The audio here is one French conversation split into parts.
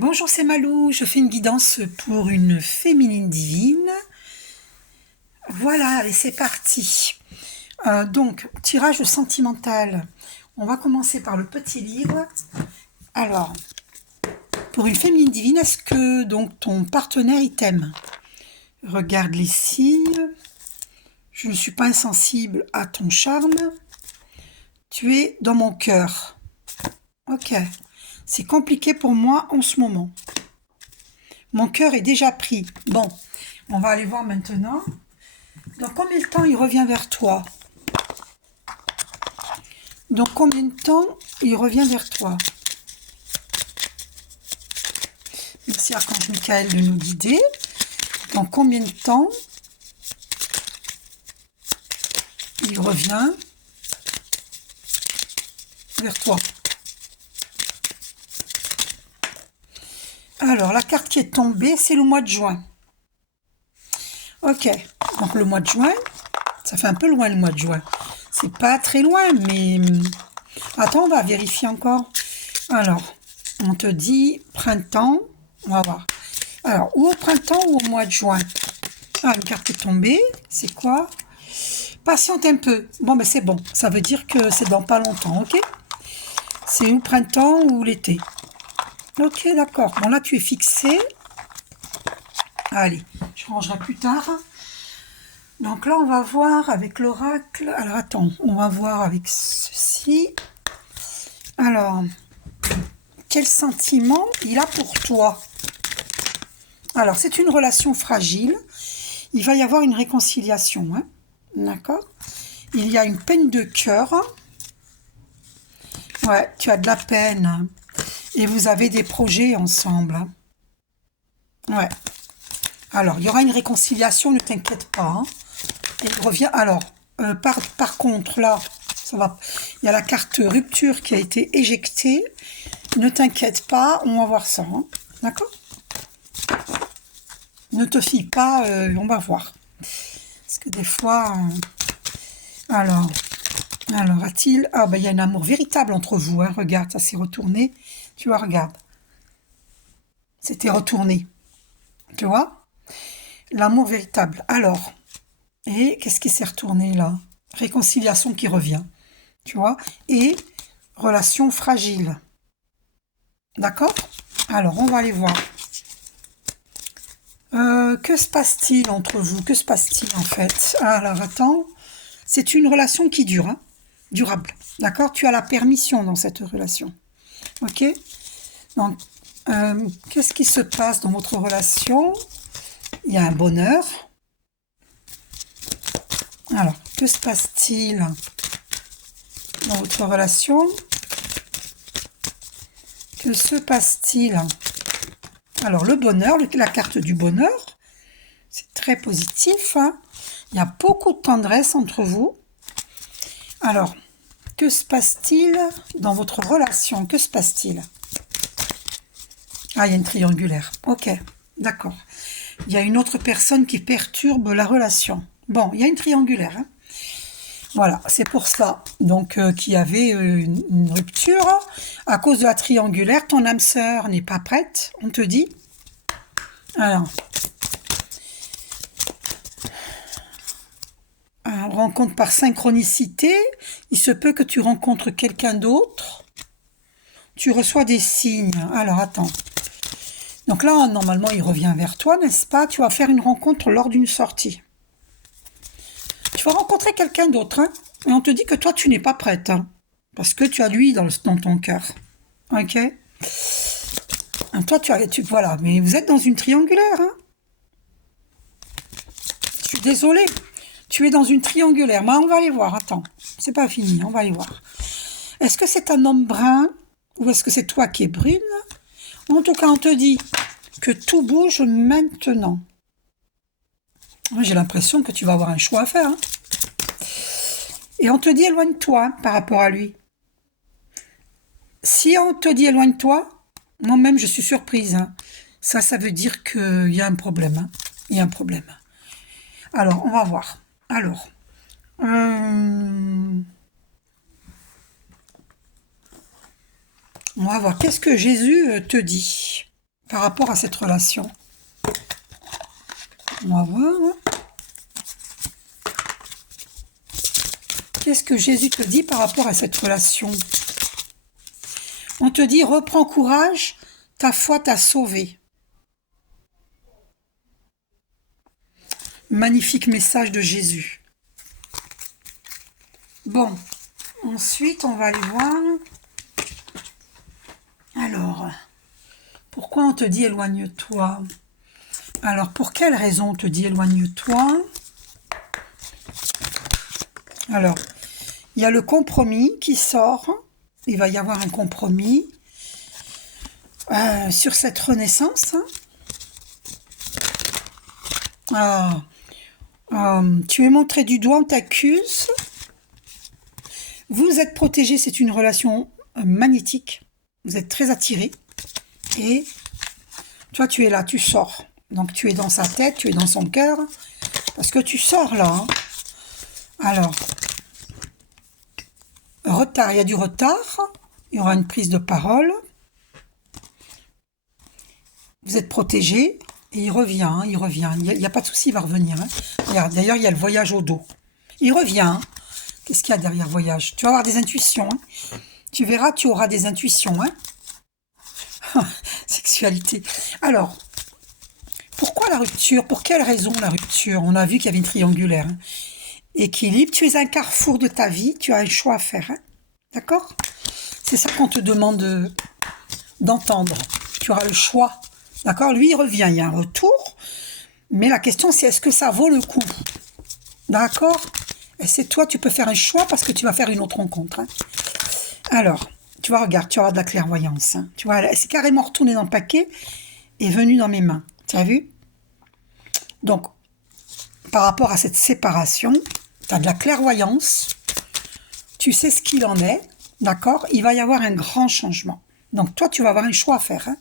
Bonjour, c'est Malou. Je fais une guidance pour une féminine divine. Voilà, allez, c'est parti. Donc, tirage sentimental. On va commencer par le petit livre. Alors, pour une féminine divine, est-ce que donc ton partenaire il t'aime? Regarde les signes. Je ne suis pas insensible à ton charme. Tu es dans mon cœur. Ok. C'est compliqué pour moi en ce moment. Mon cœur est déjà pris. Bon, on va aller voir maintenant. Dans combien de temps il revient vers toi? Dans combien de temps il revient vers toi? Merci Archange Michael de nous guider. Dans combien de temps il revient vers toi? Alors, la carte qui est tombée, c'est le mois de juin. Ok, donc le mois de juin, ça fait un peu loin le mois de juin. C'est pas très loin, mais... Attends, on va vérifier encore. Alors, on te dit printemps, on va voir. Alors, ou au printemps ou au mois de juin. Ah, une carte est tombée, c'est quoi? Patiente un peu. Bon, ben c'est bon, ça veut dire que c'est dans pas longtemps, ok? C'est ou printemps ou l'été. Ok, d'accord. Bon, là, tu es fixé. Allez, je rangerai plus tard. Donc là, on va voir avec l'oracle. Alors, attends, on va voir avec ceci. Alors, quel sentiment il a pour toi? Alors, c'est une relation fragile. Il va y avoir une réconciliation, hein? D'accord? Il y a une peine de cœur. Ouais, tu as de la peine. Et vous avez des projets ensemble. Ouais. Alors, il y aura une réconciliation, ne t'inquiète pas, hein. Et il revient. Alors, par contre, là, ça va. Il y a la carte rupture qui a été éjectée. Ne t'inquiète pas, on va voir ça, hein. D'accord? Ne te fie pas, on va voir. Parce que des fois... alors, a-t-il... Ah, ben, il y a un amour véritable entre vous, hein. Regarde, ça s'est retourné. Tu vois, regarde. C'était retourné. Tu vois? L'amour véritable. Alors, et qu'est-ce qui s'est retourné là? Réconciliation qui revient. Tu vois? Et relation fragile. D'accord? Alors, on va aller voir. Que se passe-t-il entre vous? Que se passe-t-il en fait? Alors, attends. C'est une relation qui dure, hein? Durable. D'accord? Tu as la permission dans cette relation. Ok? Donc, qu'est-ce qui se passe dans votre relation? Il y a un bonheur. Alors, que se passe-t-il dans votre relation? Que se passe-t-il? Alors, le bonheur, la carte du bonheur, c'est très positif, hein? Il y a beaucoup de tendresse entre vous. Alors, que se passe-t-il dans votre relation? Que se passe-t-il? Ah, il y a une triangulaire. Ok, d'accord. Il y a une autre personne qui perturbe la relation. Bon, il y a une triangulaire, hein. Voilà, c'est pour ça. Donc, qu'il y avait une rupture. À cause de la triangulaire, ton âme sœur n'est pas prête, on te dit. Alors, rencontre par synchronicité. Il se peut que tu rencontres quelqu'un d'autre. Tu reçois des signes. Alors, attends. Donc là, normalement, il revient vers toi, n'est-ce pas? Tu vas faire une rencontre lors d'une sortie. Tu vas rencontrer quelqu'un d'autre, hein, et on te dit que toi, tu n'es pas prête, hein, parce que tu as lui dans ton cœur. Ok? Toi, voilà, mais vous êtes dans une triangulaire, hein. Je suis désolée. Tu es dans une triangulaire. Mais on va aller voir, attends. C'est pas fini, on va aller voir. Est-ce que c'est un homme brun ou est-ce que c'est toi qui es brune? En tout cas, on te dit que tout bouge maintenant. J'ai l'impression que tu vas avoir un choix à faire, hein. Et on te dit éloigne-toi, hein, par rapport à lui. Si on te dit éloigne-toi, moi-même je suis surprise, hein. Ça veut dire qu'il y a un problème, hein. Il y a un problème. Alors, on va voir. Alors, on va voir. Qu'est-ce que Jésus te dit? par rapport à cette relation. On va voir. Qu'est-ce que Jésus te dit par rapport à cette relation? On te dit, reprends courage, ta foi t'a sauvé. Magnifique message de Jésus. Bon, ensuite, on va aller voir. Alors, pourquoi on te dit éloigne-toi? Alors, pour quelle raison on te dit éloigne-toi? Alors, il y a le compromis qui sort. Il va y avoir un compromis sur cette renaissance. Tu es montré du doigt, on t'accuse. Vous êtes protégé, c'est une relation magnétique. Vous êtes très attirés. Et toi, tu es là, tu sors. Donc, tu es dans sa tête, tu es dans son cœur. Parce que tu sors là. Hein. Alors, retard, il y a du retard. Il y aura une prise de parole. Vous êtes protégé. Et il revient, hein, il revient. Il n'y a pas de souci, il va revenir. Hein. Regarde, d'ailleurs, il y a le voyage au dos. Il revient. Hein. Qu'est-ce qu'il y a derrière voyage? Tu vas avoir des intuitions. Hein. Tu verras, tu auras des intuitions. Hein. Sexualité. Alors, pourquoi la rupture? Pour quelle raison la rupture? On a vu qu'il y avait une triangulaire. Hein. Équilibre, tu es un carrefour de ta vie, tu as un choix à faire. Hein. D'accord? C'est ça qu'on te demande d'entendre. Tu auras le choix. D'accord? Lui, il revient, il y a un retour. Mais la question, c'est est-ce que ça vaut le coup? D'accord? Et c'est toi, tu peux faire un choix parce que tu vas faire une autre rencontre. Hein. Alors, tu vois, regarde, tu auras de la clairvoyance. Hein. Tu vois, elle s'est carrément retournée dans le paquet et venue dans mes mains. Tu as vu? Donc, par rapport à cette séparation, tu as de la clairvoyance. Tu sais ce qu'il en est. D'accord? Il va y avoir un grand changement. Donc, toi, tu vas avoir un choix à faire. Hein.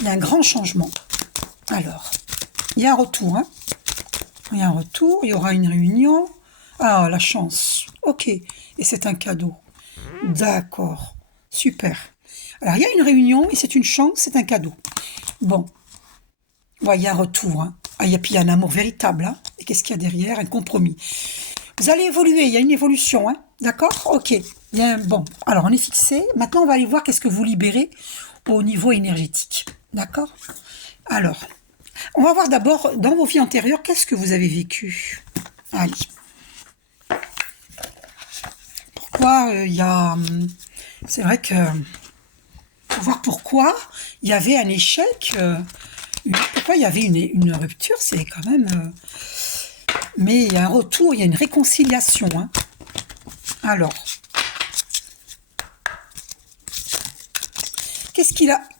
Il y a un grand changement. Alors, il y a un retour. Hein. Il y a un retour, il y aura une réunion. Ah, la chance. Ok. Et c'est un cadeau. D'accord. Super. Alors, il y a une réunion et c'est une chance, c'est un cadeau. Bon. Ouais, il y a un retour. Hein. Ah, et puis il y a un amour véritable. Hein. Et qu'est-ce qu'il y a derrière? Un compromis. Vous allez évoluer, il y a une évolution. Hein. D'accord? Ok. Bien, bon. Alors, on est fixé. Maintenant, on va aller voir qu'est-ce que vous libérez au niveau énergétique. D'accord? Alors, on va voir d'abord, dans vos vies antérieures, qu'est-ce que vous avez vécu? Allez. Pourquoi il y a... C'est vrai que... Faut voir pourquoi il y avait un échec. Pourquoi il y avait une rupture, c'est quand même... mais il y a un retour, il y a une réconciliation. Hein. Alors...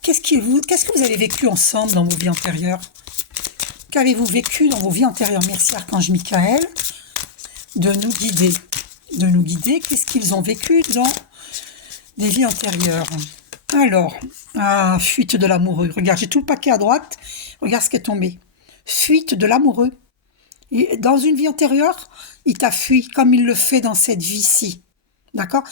Qu'est-ce que vous avez vécu ensemble dans vos vies antérieures? Qu'avez-vous vécu dans vos vies antérieures? Merci Archange Michael de nous guider. De nous guider. Qu'est-ce qu'ils ont vécu dans des vies antérieures? Alors, fuite de l'amoureux. Regarde, j'ai tout le paquet à droite. Regarde ce qui est tombé. Fuite de l'amoureux. Dans une vie antérieure, il t'a fui comme il le fait dans cette vie-ci. D'accord?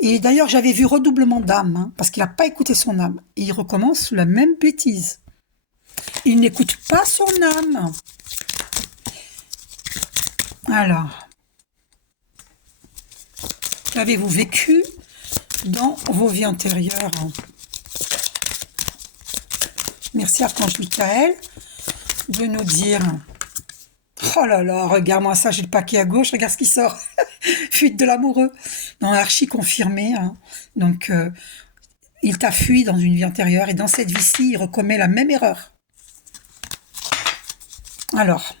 Et d'ailleurs, j'avais vu redoublement d'âme, hein, parce qu'il n'a pas écouté son âme. Et il recommence la même bêtise. Il n'écoute pas son âme. Alors, qu'avez-vous vécu dans vos vies antérieures? Merci Archange Michael de nous dire... Oh là là, regarde-moi ça, j'ai le paquet à gauche, regarde ce qui sort. Fuite de l'amoureux. Non, archi confirmé. Hein. Donc, il t'a fui dans une vie antérieure et dans cette vie-ci, il recommet la même erreur. Alors,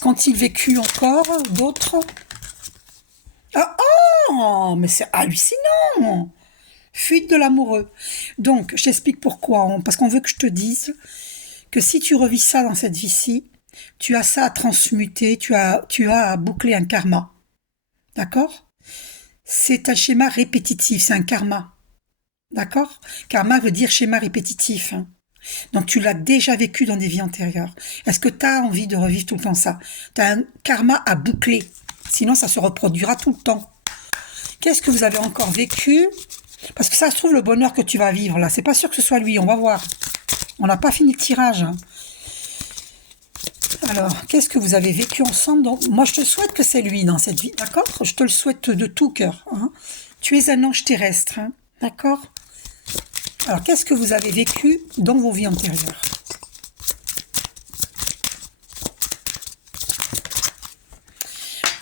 qu'ont-ils vécu encore d'autres? Oh, mais c'est hallucinant. Fuite de l'amoureux. Donc, je t'explique pourquoi. Parce qu'on veut que je te dise que si tu revis ça dans cette vie-ci, tu as ça à transmuter, tu as à boucler un karma. D'accord? C'est un schéma répétitif, c'est un karma. D'accord? Karma veut dire schéma répétitif. Hein. Donc tu l'as déjà vécu dans des vies antérieures. Est-ce que tu as envie de revivre tout le temps ça? Tu as un karma à boucler, sinon ça se reproduira tout le temps. Qu'est-ce que vous avez encore vécu Parce que ça se trouve, le bonheur que tu vas vivre là, c'est pas sûr que ce soit lui, on va voir. On n'a pas fini le tirage, hein. Alors, qu'est-ce que vous avez vécu ensemble? Donc, moi, je te souhaite que c'est lui dans cette vie, d'accord? Je te le souhaite de tout cœur, hein. Tu es un ange terrestre, hein, d'accord? Alors, qu'est-ce que vous avez vécu dans vos vies antérieures?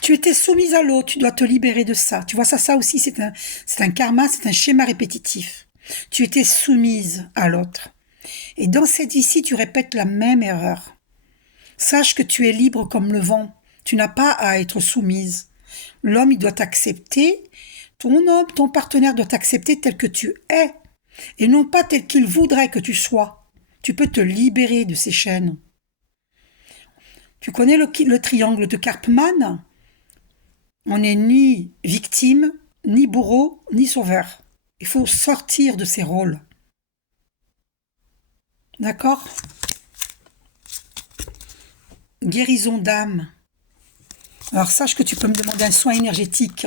Tu étais soumise à l'autre, tu dois te libérer de ça. Tu vois, ça aussi, c'est un karma, c'est un schéma répétitif. Tu étais soumise à l'autre. Et dans cette vie-ci, tu répètes la même erreur. Sache que tu es libre comme le vent. Tu n'as pas à être soumise. L'homme, il doit t'accepter. Ton homme, ton partenaire doit t'accepter tel que tu es. Et non pas tel qu'il voudrait que tu sois. Tu peux te libérer de ces chaînes. Tu connais le triangle de Karpman? On n'est ni victime, ni bourreau, ni sauveur. Il faut sortir de ces rôles. D'accord? Guérison d'âme. Alors sache que tu peux me demander un soin énergétique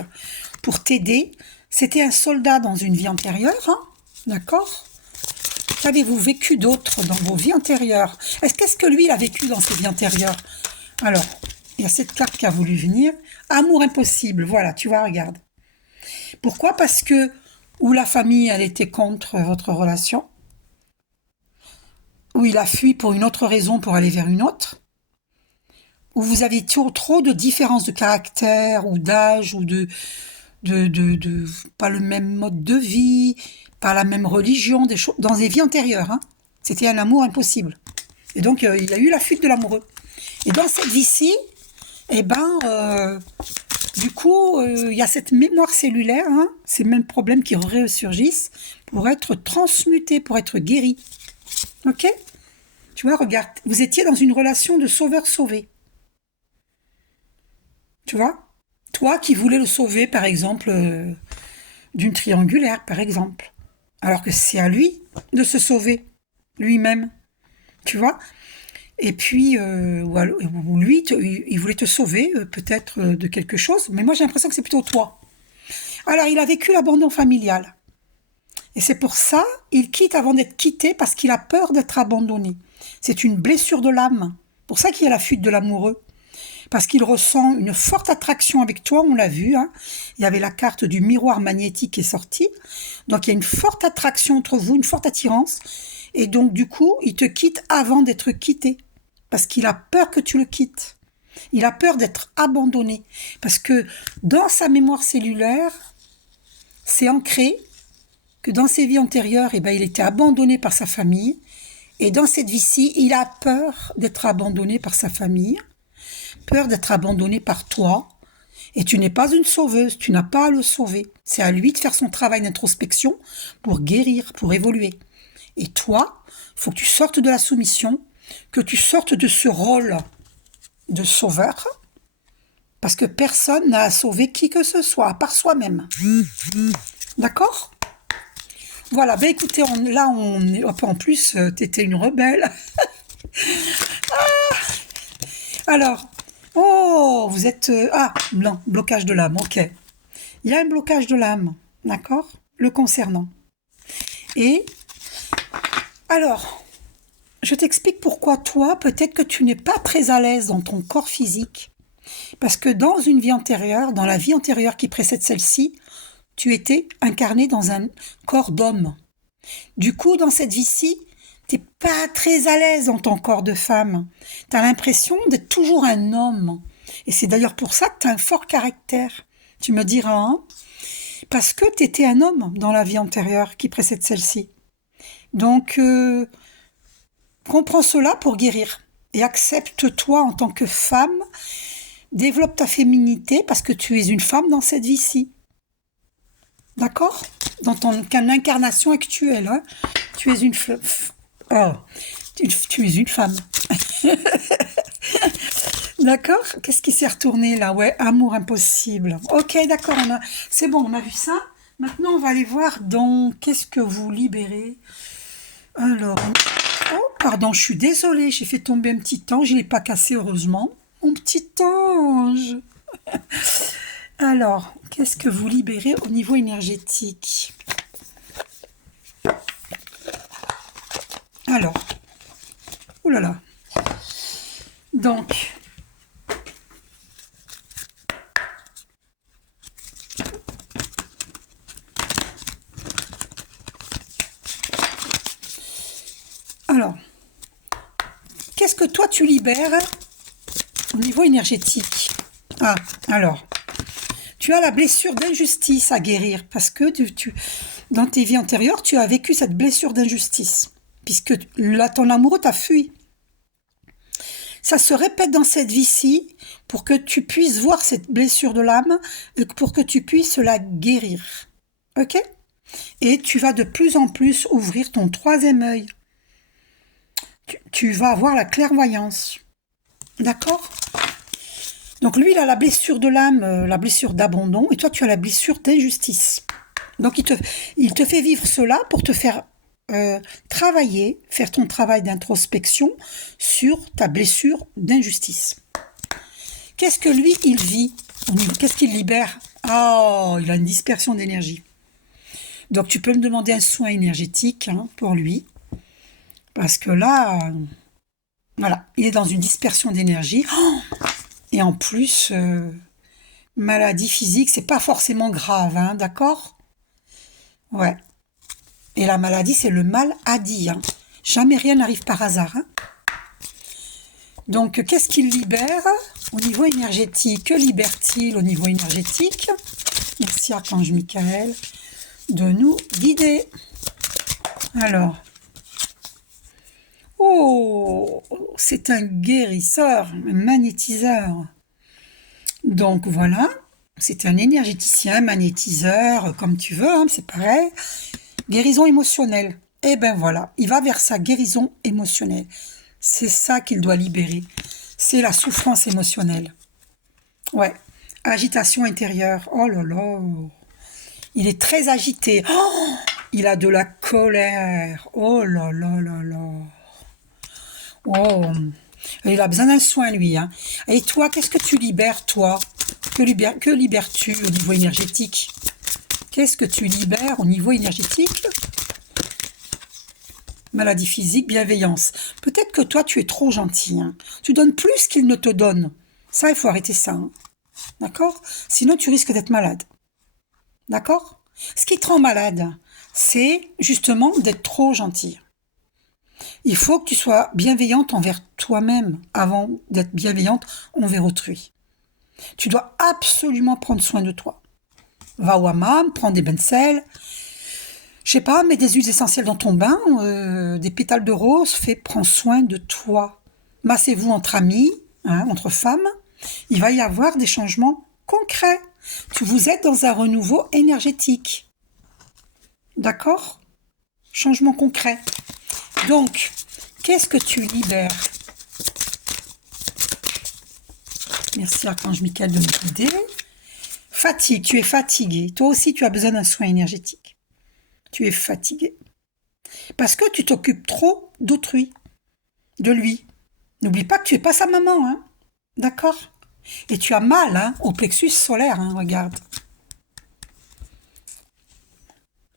pour t'aider. C'était un soldat dans une vie antérieure, hein? D'accord? Qu'avez-vous vécu d'autre dans vos vies antérieures? Qu'est-ce que lui, il a vécu dans ses vies antérieures? Alors, il y a cette carte qui a voulu venir. Amour impossible, voilà, tu vois, regarde. Pourquoi? Parce que, ou la famille, elle était contre votre relation, ou il a fui pour une autre raison pour aller vers une autre, ou vous avez trop de différences de caractère, ou d'âge, ou pas le même mode de vie, pas la même religion, des choses, dans des vies antérieures, hein. C'était un amour impossible. Et donc, il y a eu la fuite de l'amoureux. Et dans cette vie-ci, du coup, il y a cette mémoire cellulaire, hein, ces mêmes problèmes qui ressurgissent pour être transmutés, pour être guéris. Ok? Tu vois, regarde, vous étiez dans une relation de sauveur-sauvé. Tu vois? Toi qui voulais le sauver, par exemple, d'une triangulaire, par exemple. Alors que c'est à lui de se sauver, lui-même. Tu vois? Et puis, ou lui, il voulait te sauver, peut-être de quelque chose, mais moi j'ai l'impression que c'est plutôt toi. Alors, il a vécu l'abandon familial. Et c'est pour ça, il quitte avant d'être quitté, parce qu'il a peur d'être abandonné. C'est une blessure de l'âme. Pour ça qu'il y a la fuite de l'amoureux. Parce qu'il ressent une forte attraction avec toi, on l'a vu, hein. Il y avait la carte du miroir magnétique qui est sortie. Donc, il y a une forte attraction entre vous, une forte attirance. Et donc, du coup, il te quitte avant d'être quitté. Parce qu'il a peur que tu le quittes. Il a peur d'être abandonné. Parce que dans sa mémoire cellulaire, c'est ancré que dans ses vies antérieures, il était abandonné par sa famille. Et dans cette vie-ci, il a peur d'être abandonné par sa famille, peur d'être abandonné par toi. Et tu n'es pas une sauveuse, tu n'as pas à le sauver. C'est à lui de faire son travail d'introspection pour guérir, pour évoluer. Et toi, il faut que tu sortes de la soumission, que tu sortes de ce rôle de sauveur, parce que personne n'a à sauver qui que ce soit, à part soi-même. D'accord? Voilà, ben écoutez, en plus, t'étais une rebelle. Alors, oh, vous êtes... non, blocage de l'âme, ok. Il y a un blocage de l'âme, d'accord? Le concernant. Et, alors, je t'explique pourquoi toi, peut-être que tu n'es pas très à l'aise dans ton corps physique. Parce que dans une vie antérieure, dans la vie antérieure qui précède celle-ci, tu étais incarné dans un corps d'homme. Du coup, dans cette vie-ci, t'es pas très à l'aise dans ton corps de femme. T'as l'impression d'être toujours un homme. Et c'est d'ailleurs pour ça que t'as un fort caractère. Tu me diras, hein? Parce que t'étais un homme dans la vie antérieure qui précède celle-ci. Donc, comprends cela pour guérir. Et accepte-toi en tant que femme. Développe ta féminité parce que tu es une femme dans cette vie-ci. D'accord? Dans ton incarnation actuelle, hein? Tu es une tu es une femme. D'accord? Qu'est-ce qui s'est retourné là? Ouais, amour impossible. Ok, d'accord, c'est bon, on a vu ça. Maintenant, on va aller voir dans qu'est-ce que vous libérez. Alors, oh, pardon, je suis désolée, j'ai fait tomber un petit ange, je ne l'ai pas cassé, heureusement. Mon petit ange. Alors, qu'est-ce que vous libérez au niveau énergétique? là là. Donc, alors, qu'est-ce que toi tu libères au niveau énergétique? Ah, alors, tu as la blessure d'injustice à guérir parce que dans tes vies antérieures, tu as vécu cette blessure d'injustice puisque là, ton amoureux t'a fui. Ça se répète dans cette vie-ci pour que tu puisses voir cette blessure de l'âme et pour que tu puisses la guérir. Ok? Et tu vas de plus en plus ouvrir ton troisième œil. Tu vas avoir la clairvoyance. D'accord? Donc lui, il a la blessure de l'âme, la blessure d'abandon, et toi, tu as la blessure d'injustice. Donc il te fait vivre cela pour te faire travailler, faire ton travail d'introspection sur ta blessure d'injustice. Qu'est-ce que lui, il vit? Qu'est-ce qu'il libère? Oh, il a une dispersion d'énergie. Donc tu peux me demander un soin énergétique pour lui, parce que là, voilà, il est dans une dispersion d'énergie. Oh, et en plus, maladie physique, c'est pas forcément grave, d'accord? Ouais. Et la maladie, c'est le mal à dire. Jamais rien n'arrive par hasard. Donc, qu'est-ce qu'il libère au niveau énergétique? Que libère-t-il au niveau énergétique? Merci Archange Michael de nous guider. Alors, oh, c'est un guérisseur, un magnétiseur. Donc voilà, c'est un énergéticien, magnétiseur, comme tu veux, c'est pareil. Guérison émotionnelle. Et ben voilà, il va vers sa guérison émotionnelle. C'est ça qu'il doit libérer. C'est la souffrance émotionnelle. Ouais, agitation intérieure. Oh là là, il est très agité. Oh, il a de la colère. Oh là là là là. Oh, il a besoin d'un soin, lui. Et toi, qu'est-ce que tu libères, toi? Que libères-tu au niveau énergétique? Qu'est-ce que tu libères au niveau énergétique? Maladie physique, bienveillance. Peut-être que toi, tu es trop gentil. Tu donnes plus qu'il ne te donne. Ça, il faut arrêter ça. D'accord? Sinon, tu risques d'être malade. D'accord? Ce qui te rend malade, c'est justement d'être trop gentil. Il faut que tu sois bienveillante envers toi-même avant d'être bienveillante envers autrui. Tu dois absolument prendre soin de toi. Va au hammam, prends des bains de sel, je sais pas, mets des huiles essentielles dans ton bain, des pétales de rose, prends soin de toi. Massez-vous entre amis, entre femmes, il va y avoir des changements concrets. Vous êtes dans un renouveau énergétique. D'accord? Changement concret. Donc, qu'est-ce que tu libères? Merci Archange Michael de nous guider. Fatigue, tu es fatigué. Toi aussi, tu as besoin d'un soin énergétique. Tu es fatigué. Parce que tu t'occupes trop d'autrui, de lui. N'oublie pas que tu n'es pas sa maman, D'accord? Et tu as mal, au plexus solaire, regarde.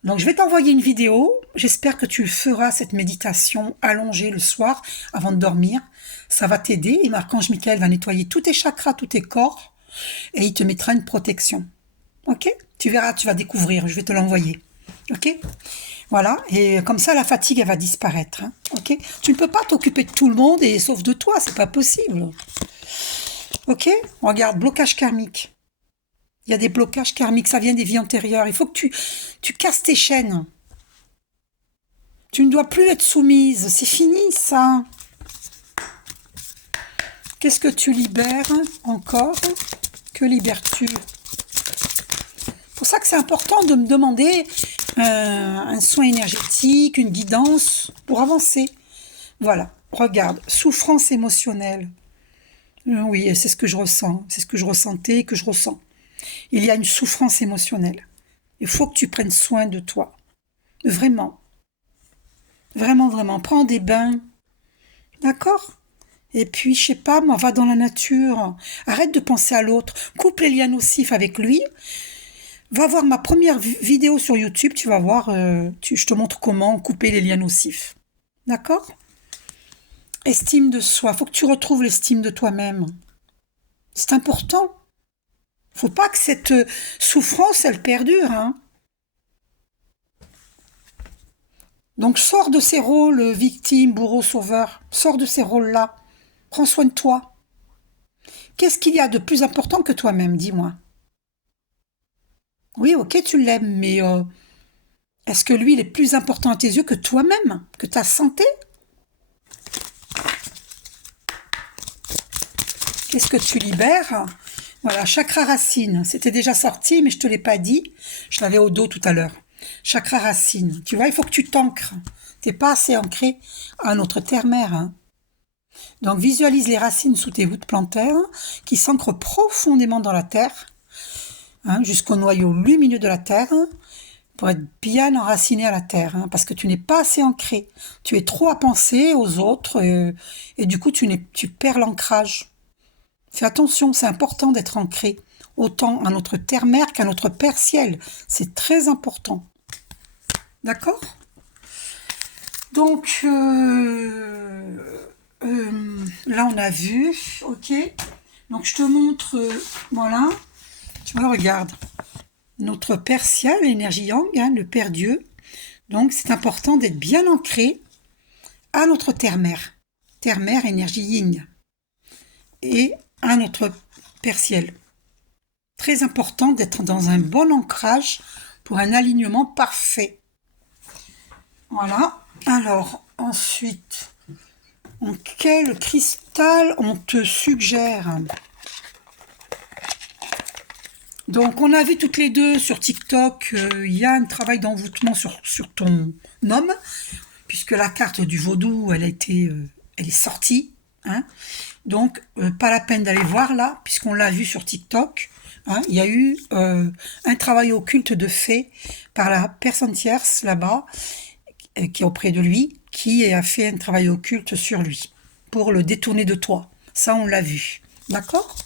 Donc, je vais t'envoyer une vidéo. J'espère que tu feras cette méditation allongée le soir avant de dormir. Ça va t'aider. Et Archange Michael va nettoyer tous tes chakras, tous tes corps. Et il te mettra une protection. Ok? Tu verras, tu vas découvrir. Je vais te l'envoyer. Ok? Voilà. Et comme ça, la fatigue, elle va disparaître. Ok? Tu ne peux pas t'occuper de tout le monde et sauf de toi. C'est pas possible. Ok? Regarde, blocage karmique. Il y a des blocages karmiques, ça vient des vies antérieures. Il faut que tu casses tes chaînes. Tu ne dois plus être soumise. C'est fini, ça. Qu'est-ce que tu libères encore? Que libères-tu? C'est pour ça que c'est important de me demander un soin énergétique, une guidance pour avancer. Voilà, regarde, souffrance émotionnelle. Oui, c'est ce que je ressens. C'est ce que je ressentais et que je ressens. Il y a une souffrance émotionnelle. Il faut que tu prennes soin de toi. Vraiment. Vraiment, vraiment. Prends des bains. D'accord? Et puis, je sais pas, moi, va dans la nature. Arrête de penser à l'autre. Coupe les liens nocifs avec lui. Va voir ma première vidéo sur YouTube. Tu vas voir, je te montre comment couper les liens nocifs. D'accord? Estime de soi. Faut que tu retrouves l'estime de toi-même. C'est important. Faut pas que cette souffrance, elle perdure, hein. Donc sors de ces rôles victime, bourreau, sauveur. Sors de ces rôles-là. Prends soin de toi. Qu'est-ce qu'il y a de plus important que toi-même, dis-moi. Oui, ok, tu l'aimes, mais est-ce que lui, il est plus important à tes yeux que toi-même, que ta santé? Qu'est-ce que tu libères? Voilà, chakra racine. C'était déjà sorti, mais je te l'ai pas dit. Je l'avais au dos tout à l'heure. Chakra racine. Tu vois, il faut que tu t'ancres. T'es pas assez ancré à notre terre-mère, hein. Donc visualise les racines sous tes voûtes plantaires qui s'ancrent profondément dans la terre, hein, jusqu'au noyau lumineux de la terre, pour être bien enraciné à la terre, hein, parce que tu n'es pas assez ancré. Tu es trop à penser aux autres et du coup tu perds l'ancrage. Fais attention, c'est important d'être ancré, autant à notre terre-mère qu'à notre Père Ciel. C'est très important. D'accord? Donc, là on a vu, ok. Donc je te montre, voilà. Tu vois, regarde. Notre Père Ciel, l'énergie Yang, hein, le Père Dieu. Donc c'est important d'être bien ancré à notre terre-mère. Terre-mère, énergie Yin. Et à notre Père Ciel. Très important d'être dans un bon ancrage pour un alignement parfait. Voilà. Alors, ensuite, quel cristal on te suggère? Donc, on a vu toutes les deux sur TikTok, il y a un travail d'envoûtement sur ton homme, puisque la carte du vaudou, elle est sortie. Hein. Donc, pas la peine d'aller voir là, puisqu'on l'a vu sur TikTok. Hein. Il y a eu un travail occulte de fait par la personne tierce là-bas, qui est auprès de lui, qui a fait un travail occulte sur lui, pour le détourner de toi. Ça, on l'a vu. D'accord ?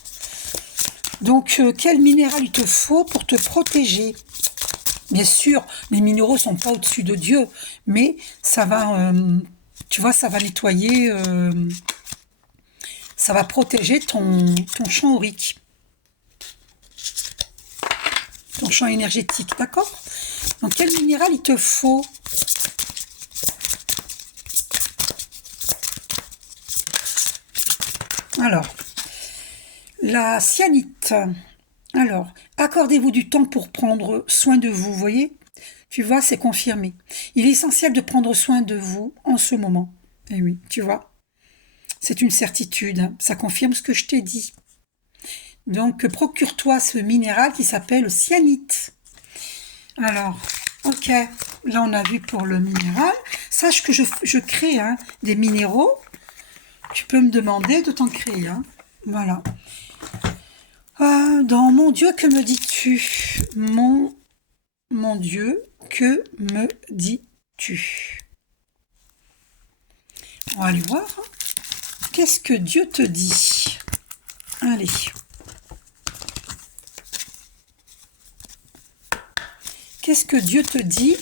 Donc, quel minéral il te faut pour te protéger? Bien sûr, les minéraux sont pas au-dessus de Dieu, mais ça va, tu vois, ça va nettoyer, ça va protéger ton champ aurique, ton champ énergétique, d'accord? Donc, quel minéral il te faut? Alors, la cyanite. Alors, accordez-vous du temps pour prendre soin de vous, voyez? Tu vois, c'est confirmé. Il est essentiel de prendre soin de vous en ce moment. Eh oui, tu vois, c'est une certitude. Hein. Ça confirme ce que je t'ai dit. Donc, procure-toi ce minéral qui s'appelle cyanite. Alors, ok, là on a vu pour le minéral. Sache que je crée hein, des minéraux. Tu peux me demander de t'en créer. Hein. Voilà. Dans Mon Dieu, que me dis-tu? Mon Dieu, que me dis-tu? On va aller voir. Qu'est-ce que Dieu te dit? Allez. Qu'est-ce que Dieu te dit?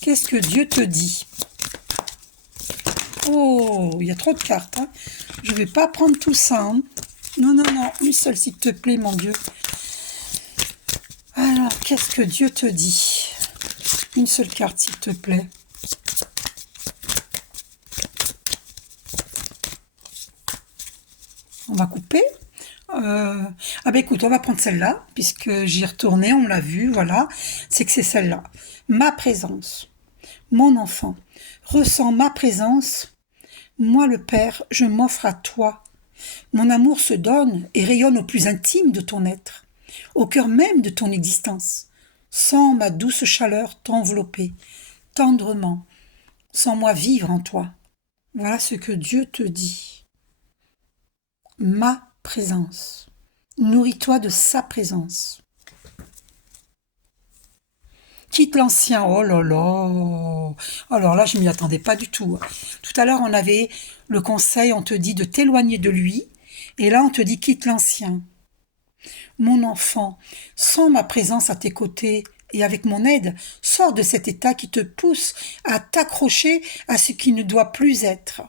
Qu'est-ce que Dieu te dit? Oh, il y a trop de cartes. Hein. Je ne vais pas prendre tout ça. Hein. Non, non, non. Une seule, s'il te plaît, mon Dieu. Alors, qu'est-ce que Dieu te dit? Une seule carte, s'il te plaît. On va couper. Ah ben écoute, on va prendre celle-là, puisque j'y retournais, on l'a vu, voilà. C'est que c'est celle-là. Ma présence. Mon enfant. Ressens ma présence. Moi, le Père, je m'offre à toi. Mon amour se donne et rayonne au plus intime de ton être, au cœur même de ton existence. Sens ma douce chaleur t'envelopper, tendrement. Sens-moi vivre en toi. Voilà ce que Dieu te dit. Ma présence. Nourris-toi de sa présence. Quitte l'ancien, oh là là. Alors là, je m'y attendais pas du tout. Tout à l'heure, on avait le conseil, on te dit de t'éloigner de lui. Et là, on te dit quitte l'ancien. Mon enfant, sens ma présence à tes côtés et avec mon aide, sors de cet état qui te pousse à t'accrocher à ce qui ne doit plus être.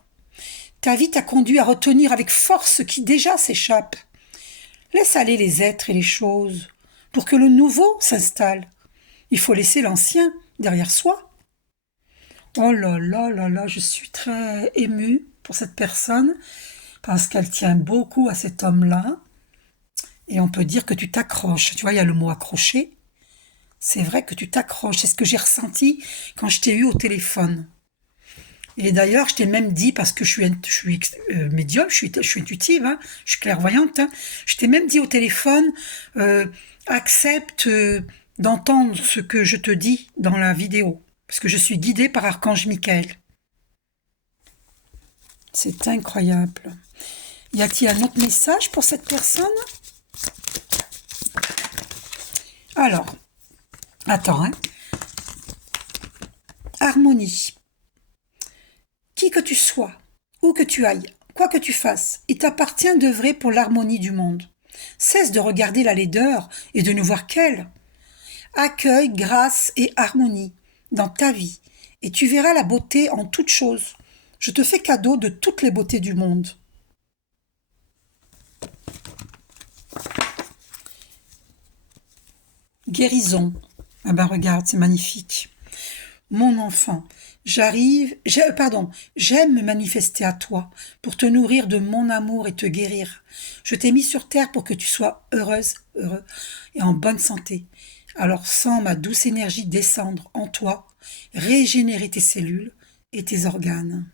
Ta vie t'a conduit à retenir avec force ce qui déjà s'échappe. Laisse aller les êtres et les choses pour que le nouveau s'installe. Il faut laisser l'ancien derrière soi. Oh là là là là, je suis très émue pour cette personne parce qu'elle tient beaucoup à cet homme-là. Et on peut dire que tu t'accroches. Tu vois, il y a le mot accrocher. C'est vrai que tu t'accroches. C'est ce que j'ai ressenti quand je t'ai eu au téléphone. Et d'ailleurs, je t'ai même dit, parce que je suis médium, je suis intuitive, hein, je suis clairvoyante, hein, je t'ai même dit au téléphone, accepte d'entendre ce que je te dis dans la vidéo, parce que je suis guidée par Archange Michael. C'est incroyable. Y a-t-il un autre message pour cette personne? Alors, attends, hein. Harmonie. Qui que tu sois, où que tu ailles, quoi que tu fasses, il t'appartient d'œuvrer pour l'harmonie du monde. Cesse de regarder la laideur et de ne voir qu'elle. Accueille grâce et harmonie dans ta vie et tu verras la beauté en toutes choses. Je te fais cadeau de toutes les beautés du monde. Guérison. Ah ben regarde, c'est magnifique. Mon enfant, j'aime me manifester à toi pour te nourrir de mon amour et te guérir. Je t'ai mis sur terre pour que tu sois heureuse, heureux et en bonne santé. Alors sens ma douce énergie descendre en toi, régénérer tes cellules et tes organes.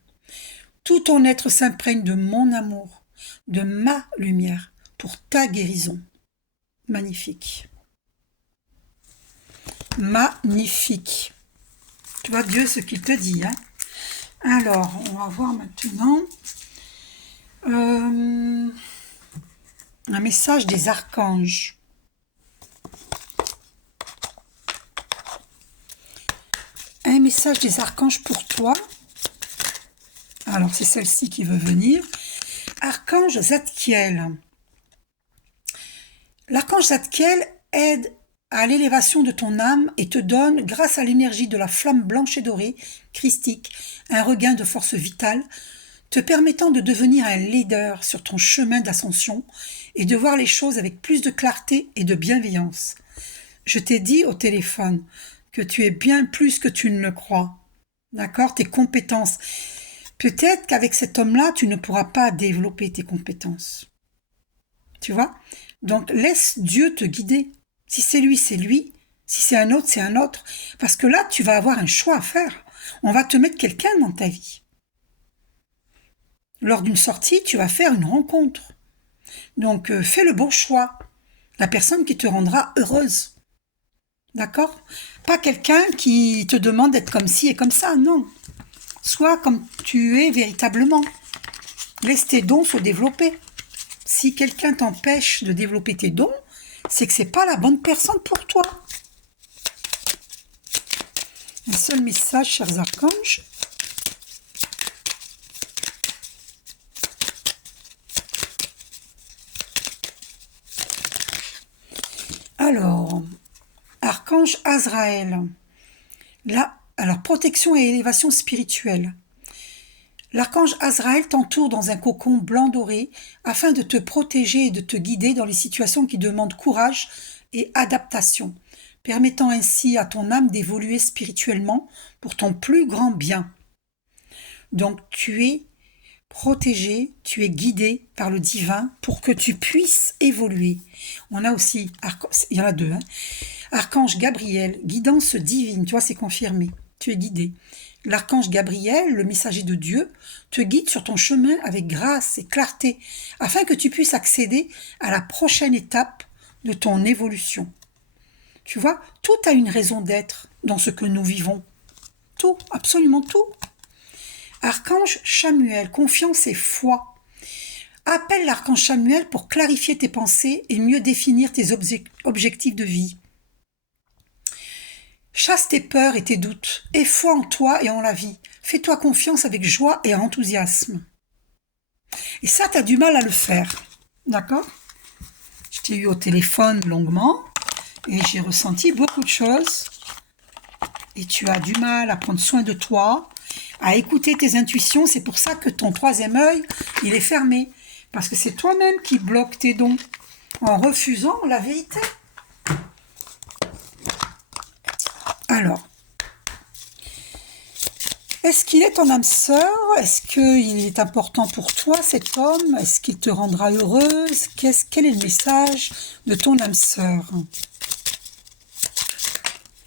Tout ton être s'imprègne de mon amour, de ma lumière pour ta guérison. Magnifique. Magnifique. Tu vois Dieu ce qu'il te dit. Hein. Alors, on va voir maintenant un message des archanges. Un message des archanges pour toi. Alors, c'est celle-ci qui veut venir. Archange Zadkiel. L'archange Zadkiel aide à l'élévation de ton âme et te donne, grâce à l'énergie de la flamme blanche et dorée, christique, un regain de force vitale, te permettant de devenir un leader sur ton chemin d'ascension et de voir les choses avec plus de clarté et de bienveillance. Je t'ai dit au téléphone que tu es bien plus que tu ne le crois. D'accord? Tes compétences. Peut-être qu'avec cet homme-là, tu ne pourras pas développer tes compétences. Tu vois? Donc, laisse Dieu te guider. Si c'est lui, c'est lui. Si c'est un autre, c'est un autre. Parce que là, tu vas avoir un choix à faire. On va te mettre quelqu'un dans ta vie. Lors d'une sortie, tu vas faire une rencontre. Donc, fais le bon choix. La personne qui te rendra heureuse. D'accord? Pas quelqu'un qui te demande d'être comme ci et comme ça, non. Sois comme tu es véritablement. Laisse tes dons se développer. Si quelqu'un t'empêche de développer tes dons, c'est que c'est pas la bonne personne pour toi. Un seul message, chers archanges. Alors, archange Azraël. Là, alors, protection et élévation spirituelle. L'archange Azraël t'entoure dans un cocon blanc doré afin de te protéger et de te guider dans les situations qui demandent courage et adaptation, permettant ainsi à ton âme d'évoluer spirituellement pour ton plus grand bien. Donc tu es protégé, tu es guidé par le divin pour que tu puisses évoluer. On a aussi, il y en a deux, hein. Archange Gabriel, guidance divine, tu vois, c'est confirmé, tu es guidé. L'archange Gabriel, le messager de Dieu, te guide sur ton chemin avec grâce et clarté, afin que tu puisses accéder à la prochaine étape de ton évolution. Tu vois, tout a une raison d'être dans ce que nous vivons. Tout, absolument tout. Archange Chamuel, confiance et foi. Appelle l'archange Chamuel pour clarifier tes pensées et mieux définir tes objectifs de vie. Chasse tes peurs et tes doutes, aie foi en toi et en la vie. Fais-toi confiance avec joie et enthousiasme. Et ça, tu as du mal à le faire. D'accord? Je t'ai eu au téléphone longuement Et j'ai ressenti beaucoup de choses. Et tu as du mal à prendre soin de toi, à écouter tes intuitions. C'est pour ça que ton troisième œil, il est fermé. Parce que c'est toi-même qui bloques tes dons en refusant la vérité. Alors, est-ce qu'il est ton âme sœur? Est-ce qu'il est important pour toi, cet homme? Est-ce qu'il te rendra heureuse? Quel est le message de ton âme sœur?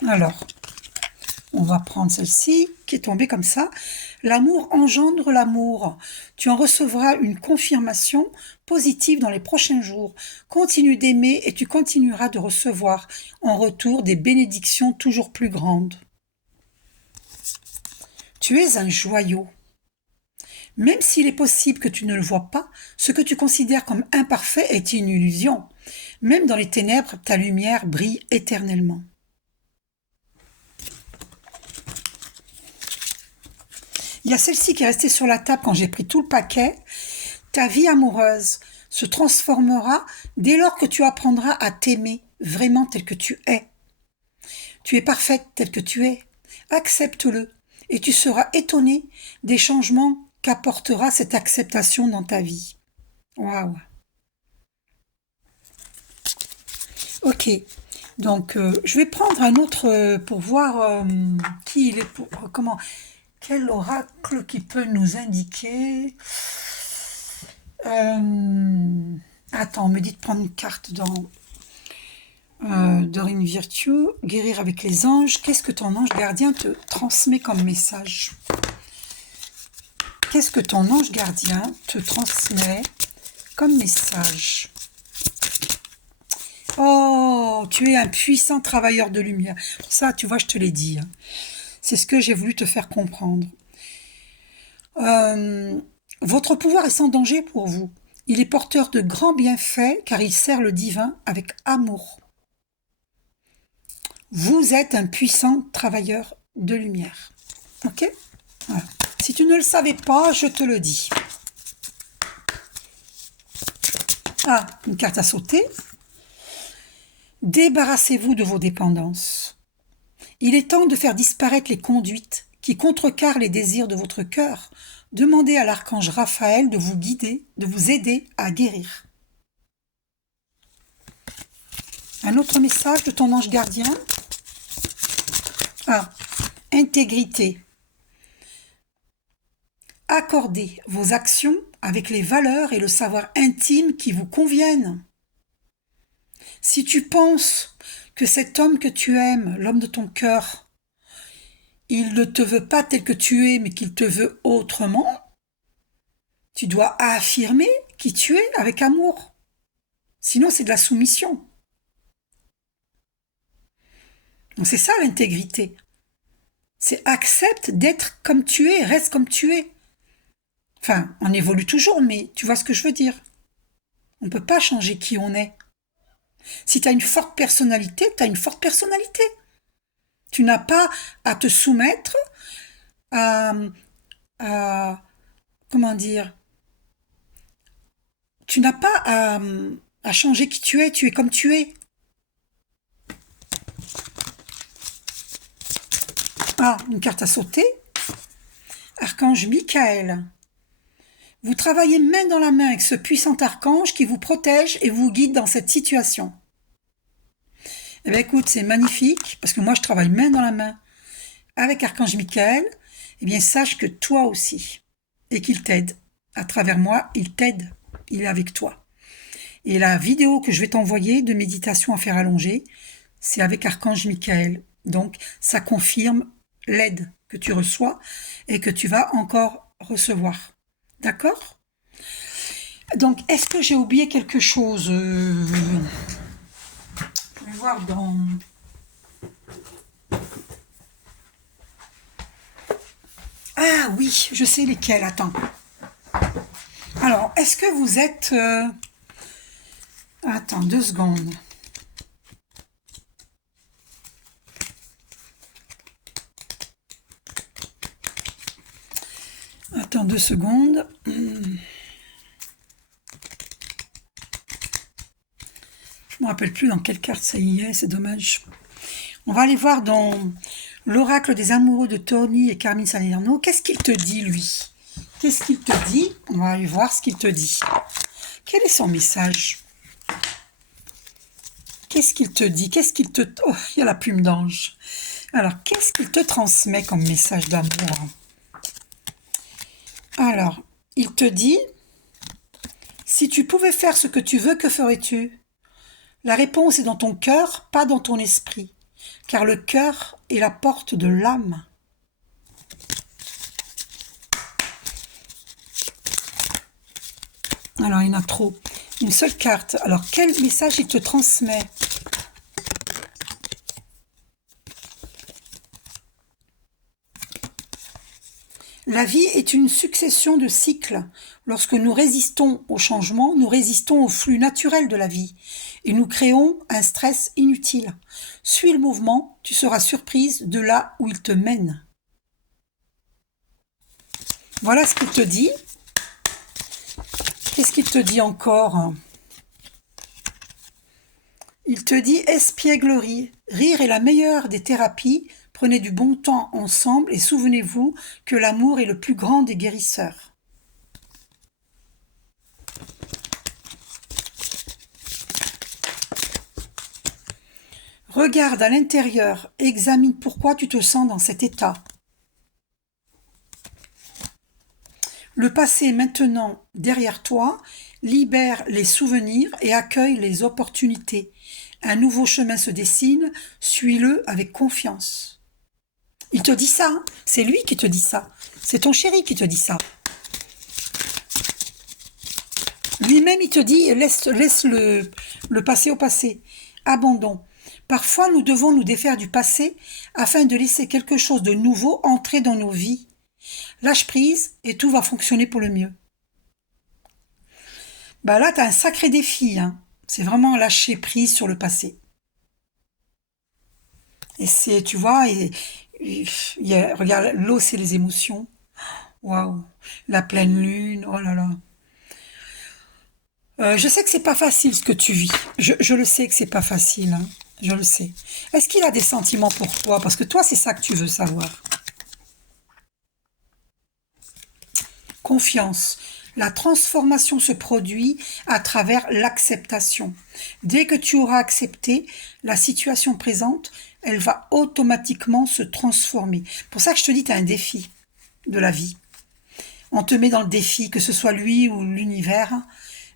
Alors, on va prendre celle-ci, qui est tombée comme ça. L'amour engendre l'amour. Tu en recevras une confirmation positive dans les prochains jours. Continue d'aimer et tu continueras de recevoir en retour des bénédictions toujours plus grandes. Tu es un joyau. Même s'il est possible que tu ne le vois pas, ce que tu considères comme imparfait est une illusion. Même dans les ténèbres, ta lumière brille éternellement. Il y a celle-ci qui est restée sur la table quand j'ai pris tout le paquet. Ta vie amoureuse se transformera dès lors que tu apprendras à t'aimer vraiment tel que tu es. Tu es parfaite tel que tu es. Accepte-le et tu seras étonné des changements qu'apportera cette acceptation dans ta vie. Waouh. Ok, donc je vais prendre un autre pour voir qui il est, quel oracle qui peut nous indiquer. Attends, on me dit de prendre une carte dans Dorine Virtue, guérir avec les anges. Qu'est-ce que ton ange gardien te transmet comme message? Qu'est-ce que ton ange gardien te transmet comme message? Oh, tu es un puissant travailleur de lumière. Ça, tu vois, je te l'ai dit. C'est ce que j'ai voulu te faire comprendre. Votre pouvoir est sans danger pour vous. Il est porteur de grands bienfaits car il sert le divin avec amour. Vous êtes un puissant travailleur de lumière. Ok? Voilà. Si tu ne le savais pas, je te le dis. Ah, une carte à sauter. Débarrassez-vous de vos dépendances. Il est temps de faire disparaître les conduites qui contrecarrent les désirs de votre cœur. Demandez à l'archange Raphaël de vous guider, de vous aider à guérir. Un autre message de ton ange gardien. Ah, intégrité. Accordez vos actions avec les valeurs et le savoir intime qui vous conviennent. Si tu penses que cet homme que tu aimes, l'homme de ton cœur, il ne te veut pas tel que tu es, mais qu'il te veut autrement, tu dois affirmer qui tu es avec amour. Sinon, c'est de la soumission. Donc c'est ça l'intégrité. C'est accepte d'être comme tu es, reste comme tu es. Enfin, on évolue toujours, mais tu vois ce que je veux dire. On ne peut pas changer qui on est. Si tu as une forte personnalité, tu as une forte personnalité. Tu n'as pas à te soumettre à comment dire, tu n'as pas à changer qui tu es comme tu es. Ah, une carte à sauter. Archange Michael. Vous travaillez main dans la main avec ce puissant archange qui vous protège et vous guide dans cette situation. Eh bien écoute, c'est magnifique, parce que moi je travaille main dans la main avec Archange Michael. Eh bien sache que toi aussi, et qu'il t'aide. À travers moi, il t'aide, il est avec toi. Et la vidéo que je vais t'envoyer de méditation à faire allonger, c'est avec Archange Michael. Donc ça confirme l'aide que tu reçois et que tu vas encore recevoir. D'accord? Donc, est-ce que j'ai oublié quelque chose? Je vais voir dans... Ah oui, je sais lesquels, attends. Alors, est-ce que vous êtes... Attends, 2 secondes. Attends 2 secondes. me rappelle plus dans quelle carte ça y est, c'est dommage. On va aller voir dans l'oracle des amoureux de Tony et Carmine Salerno. Qu'est-ce qu'il te dit, lui? Qu'est-ce qu'il te dit? On va aller voir ce qu'il te dit. Quel est son message? Qu'est-ce qu'il te dit? Qu'est-ce qu'il te... Oh, il y a la plume d'ange. Alors, qu'est-ce qu'il te transmet comme message d'amour? Alors, il te dit, si tu pouvais faire ce que tu veux, que ferais-tu? La réponse est dans ton cœur, pas dans ton esprit, car le cœur est la porte de l'âme. Alors, il y en a trop. Une seule carte. Alors, quel message il te transmet? La vie est une succession de cycles. Lorsque nous résistons au changement, nous résistons au flux naturel de la vie et nous créons un stress inutile. Suis le mouvement, tu seras surprise de là où il te mène. Voilà ce qu'il te dit. Qu'est-ce qu'il te dit encore? Il te dit espièglerie. Rire est la meilleure des thérapies. Prenez du bon temps ensemble et souvenez-vous que l'amour est le plus grand des guérisseurs. Regarde à l'intérieur, examine pourquoi tu te sens dans cet état. Le passé est maintenant derrière toi, libère les souvenirs et accueille les opportunités. Un nouveau chemin se dessine, suis-le avec confiance. Il te dit ça, hein? C'est lui qui te dit ça. C'est ton chéri qui te dit ça. Lui-même, il te dit, laisse le passé au passé. Abandon. Parfois, nous devons nous défaire du passé afin de laisser quelque chose de nouveau entrer dans nos vies. Lâche prise et tout va fonctionner pour le mieux. Bah là, tu as un sacré défi, hein. C'est vraiment lâcher prise sur le passé. Et c'est, tu vois, regarde, l'eau, c'est les émotions. Waouh, la pleine lune, oh là là. Je sais que c'est pas facile ce que tu vis. Je le sais que c'est pas facile, hein. Je le sais. Est-ce qu'il a des sentiments pour toi? Parce que toi, c'est ça que tu veux savoir. Confiance. La transformation se produit à travers l'acceptation. Dès que tu auras accepté la situation présente, elle va automatiquement se transformer. Pour ça que je te dis, tu as un défi de la vie. On te met dans le défi, que ce soit lui ou l'univers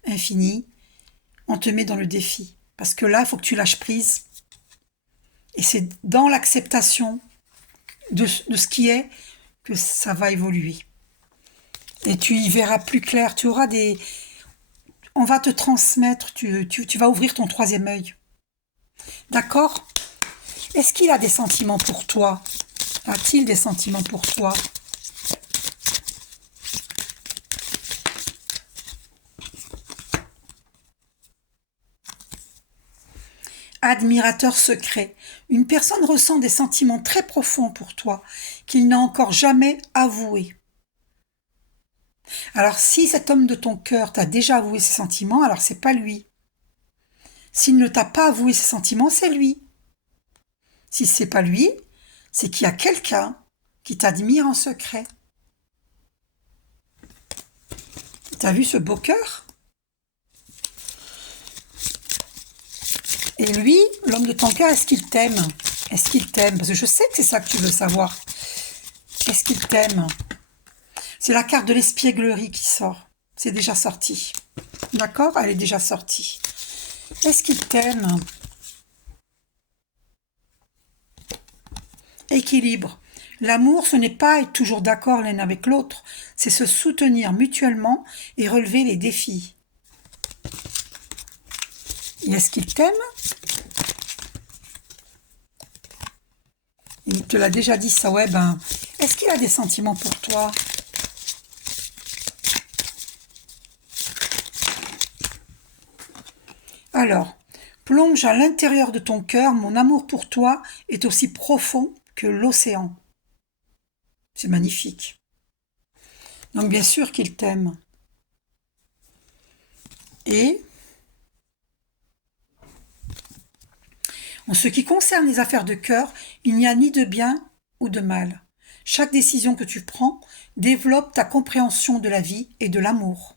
infini, on te met dans le défi. Parce que là, il faut que tu lâches prise. Et c'est dans l'acceptation de ce qui est que ça va évoluer. Et tu y verras plus clair. Tu auras des... On va te transmettre, tu vas ouvrir ton troisième œil. D'accord? Est-ce qu'il a des sentiments pour toi? A-t-il des sentiments pour toi? Admirateur secret. Une personne ressent des sentiments très profonds pour toi qu'il n'a encore jamais avoués. Alors si cet homme de ton cœur t'a déjà avoué ses sentiments, alors c'est pas lui. S'il ne t'a pas avoué ses sentiments, c'est lui. Si c'est pas lui, c'est qu'il y a quelqu'un qui t'admire en secret. T'as vu ce beau cœur? Et lui, l'homme de ton cœur, est-ce qu'il t'aime? Est-ce qu'il t'aime? Parce que je sais que c'est ça que tu veux savoir. Est-ce qu'il t'aime? C'est la carte de l'espièglerie qui sort. C'est déjà sorti. D'accord? Elle est déjà sortie. Est-ce qu'il t'aime? Équilibre. L'amour, ce n'est pas être toujours d'accord l'un avec l'autre, c'est se soutenir mutuellement et relever les défis. Et est-ce qu'il t'aime? Il te l'a déjà dit ça, ouais, ben, est-ce qu'il a des sentiments pour toi? Alors, plonge à l'intérieur de ton cœur, mon amour pour toi est aussi profond que l'océan. C'est magnifique. Donc bien sûr qu'il t'aime. Et En ce qui concerne les affaires de cœur, il n'y a ni de bien ou de mal. Chaque décision que tu prends développe ta compréhension de la vie et de l'amour.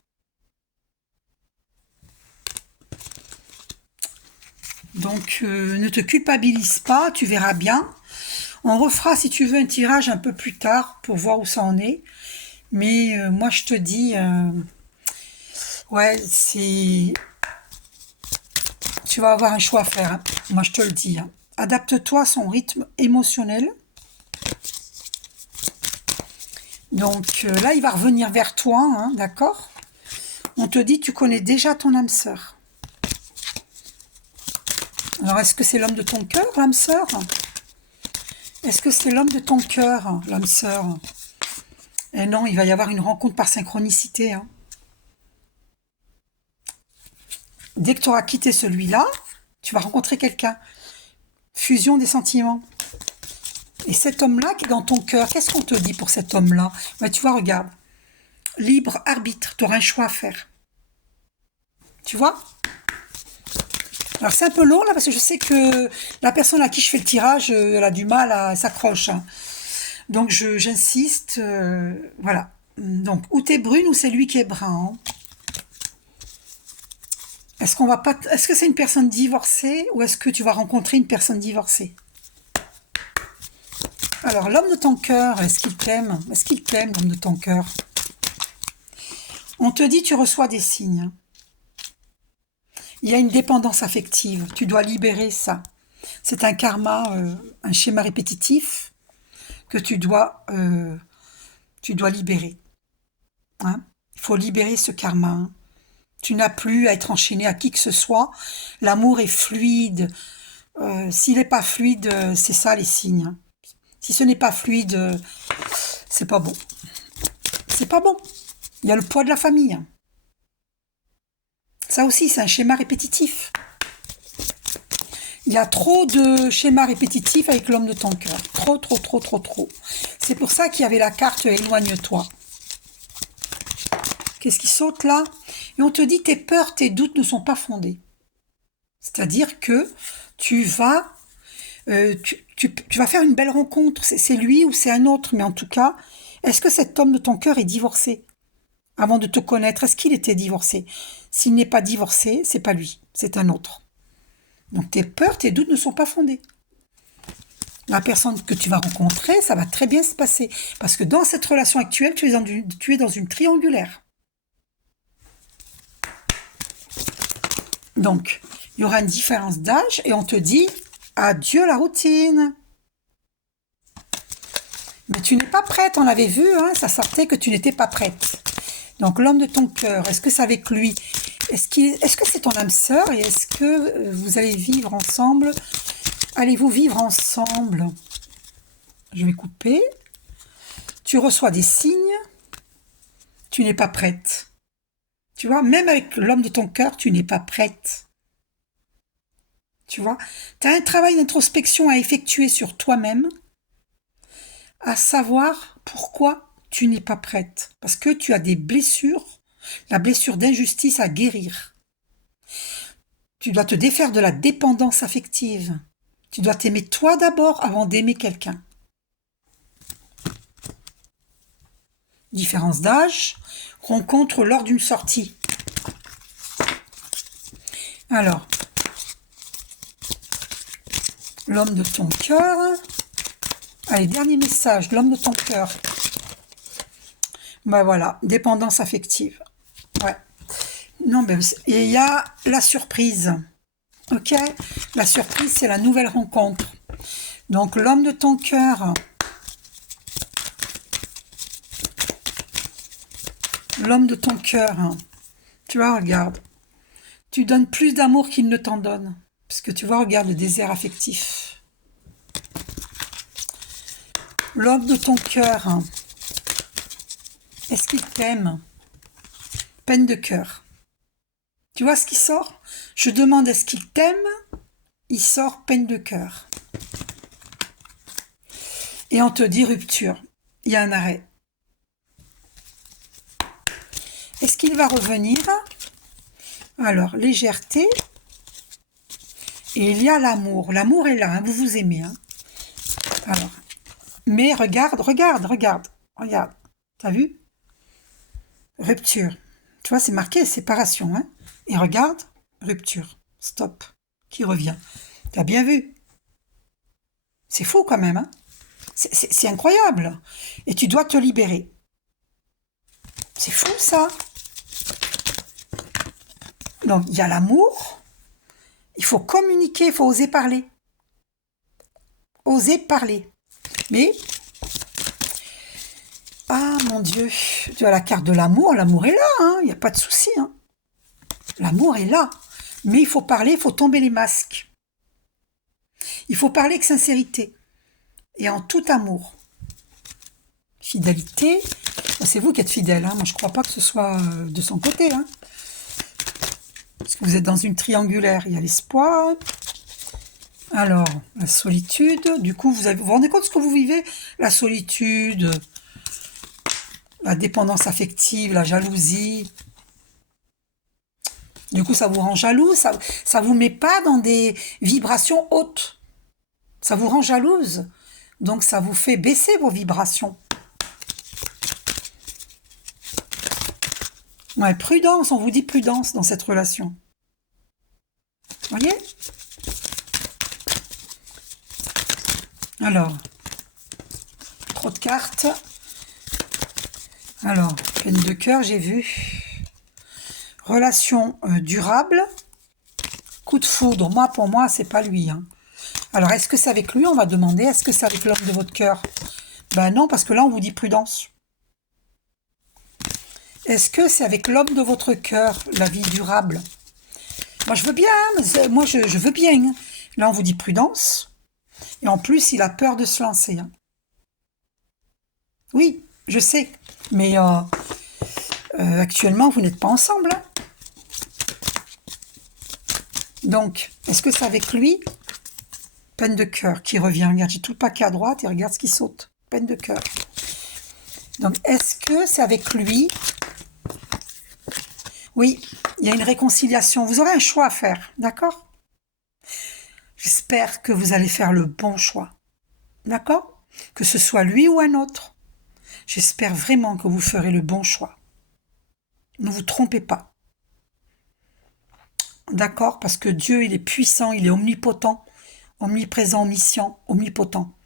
Donc, ne te culpabilise pas, tu verras bien. On refera, si tu veux, un tirage un peu plus tard pour voir où ça en est. Mais moi, je te dis, ouais, c'est... Tu vas avoir un choix à faire, hein. Moi, je te le dis, hein. Adapte-toi à son rythme émotionnel. Donc là, il va revenir vers toi, hein, d'accord? On te dit, tu connais déjà ton âme sœur. Alors, est-ce que c'est l'homme de ton cœur, l'âme sœur? Est-ce que c'est l'homme de ton cœur, l'âme sœur? Eh non, il va y avoir une rencontre par synchronicité, hein. Dès que tu auras quitté celui-là, tu vas rencontrer quelqu'un. Fusion des sentiments. Et cet homme-là qui est dans ton cœur, qu'est-ce qu'on te dit pour cet homme-là? Ben, tu vois, regarde. Libre arbitre, tu auras un choix à faire. Tu vois? Alors c'est un peu lourd là parce que je sais que la personne à qui je fais le tirage, elle a du mal à s'accrocher, hein. Donc j'insiste, voilà. Donc ou t'es brune ou c'est lui qui est brun, hein. Est-ce que c'est une personne divorcée ou est-ce que tu vas rencontrer une personne divorcée? Alors l'homme de ton cœur, est-ce qu'il t'aime? Est-ce qu'il t'aime, l'homme de ton cœur? On te dit tu reçois des signes. Il y a une dépendance affective. Tu dois libérer ça. C'est un karma, un schéma répétitif que tu dois libérer, hein. Il faut libérer ce karma, hein. Tu n'as plus à être enchaîné à qui que ce soit. L'amour est fluide. S'il n'est pas fluide, c'est ça les signes, hein. Si ce n'est pas fluide, c'est pas bon. C'est pas bon. Il y a le poids de la famille, hein. Ça aussi, c'est un schéma répétitif. Il y a trop de schémas répétitifs avec l'homme de ton cœur. Trop, trop, trop, trop, trop. C'est pour ça qu'il y avait la carte éloigne-toi. Qu'est-ce qui saute là? Et on te dit tes peurs, tes doutes ne sont pas fondés. C'est-à-dire que tu vas, tu vas faire une belle rencontre. C'est lui ou c'est un autre. Mais en tout cas, est-ce que cet homme de ton cœur est divorcé? Avant de te connaître, est-ce qu'il était divorcé? S'il n'est pas divorcé, c'est pas lui, c'est un autre. Donc tes peurs, tes doutes ne sont pas fondés. La personne que tu vas rencontrer, ça va très bien se passer. Parce que dans cette relation actuelle, tu es dans une triangulaire. Donc, il y aura une différence d'âge et on te dit adieu la routine. Mais tu n'es pas prête, on avait vu, hein, ça sortait que tu n'étais pas prête. Donc l'homme de ton cœur, est-ce que c'est avec lui? Est-ce que c'est ton âme sœur et est-ce que vous allez vivre ensemble? Allez-vous vivre ensemble? Je vais couper. Tu reçois des signes. Tu n'es pas prête. Tu vois, même avec l'homme de ton cœur, tu n'es pas prête. Tu vois, tu as un travail d'introspection à effectuer sur toi-même, à savoir pourquoi tu n'es pas prête. Parce que tu as des blessures, la blessure d'injustice à guérir. Tu dois te défaire de la dépendance affective. Tu dois t'aimer toi d'abord avant d'aimer quelqu'un. Différence d'âge, rencontre lors d'une sortie. Alors, l'homme de ton cœur. Allez, dernier message, l'homme de ton cœur. Ben voilà, dépendance affective. Ouais. Non, ben, et il y a la surprise. Ok? La surprise, c'est la nouvelle rencontre. Donc, l'homme de ton cœur. L'homme de ton cœur. Tu vois, regarde. Tu donnes plus d'amour qu'il ne t'en donne. Parce que tu vois, regarde le désert affectif. L'homme de ton cœur. Est-ce qu'il t'aime? Peine de cœur. Tu vois ce qui sort? Je demande est-ce qu'il t'aime? Il sort peine de cœur. Et on te dit rupture. Il y a un arrêt. Est-ce qu'il va revenir? Alors, légèreté. Et il y a l'amour. L'amour est là, hein, vous vous aimez. Hein. Alors, mais regarde, regarde, regarde, regarde. T'as vu? Rupture. Tu vois, c'est marqué séparation. Hein. Et regarde, rupture. Stop. Qui revient. T'as bien vu? C'est fou quand même. Hein. C'est incroyable. Et tu dois te libérer. C'est fou ça. Donc, il y a l'amour. Il faut communiquer, il faut oser parler. Oser parler. Mais, ah mon Dieu, tu as la carte de l'amour est là, hein, il n'y a pas de souci. Hein. L'amour est là. Mais il faut parler, il faut tomber les masques. Il faut parler avec sincérité et en tout amour. Fidélité, c'est vous qui êtes fidèle, hein. Moi je ne crois pas que ce soit de son côté. Hein. Parce que vous êtes dans une triangulaire, il y a l'espoir. Alors, la solitude, du coup, vous vous rendez compte de ce que vous vivez? La solitude, la dépendance affective, la jalousie. Du coup, ça vous rend jaloux, ça vous met pas dans des vibrations hautes. Ça vous rend jalouse. Donc, ça vous fait baisser vos vibrations. Ouais, prudence, on vous dit prudence dans cette relation. Vous voyez? Alors, trop de cartes. Alors, peine de cœur, j'ai vu. Relation durable. Coup de foudre. Moi, pour moi, c'est pas lui. Hein. Alors, est-ce que c'est avec lui? On va demander. Est-ce que c'est avec l'homme de votre cœur? Ben non, parce que là, on vous dit prudence. Est-ce que c'est avec l'homme de votre cœur, la vie durable? Moi, je veux bien. Hein, moi, je veux bien. Hein. Là, on vous dit prudence. Et en plus, il a peur de se lancer. Hein. Oui, je sais. Mais actuellement, vous n'êtes pas ensemble. Hein. Donc, est-ce que c'est avec lui? Peine de cœur qui revient. Regarde, j'ai tout le paquet à droite et regarde ce qui saute. Peine de cœur. Donc, est-ce que c'est avec lui? Oui, il y a une réconciliation. Vous aurez un choix à faire, d'accord? J'espère que vous allez faire le bon choix. D'accord? Que ce soit lui ou un autre. J'espère vraiment que vous ferez le bon choix. Ne vous trompez pas. D'accord? Parce que Dieu, il est puissant, il est omnipotent, omniprésent, omniscient, omnipotent.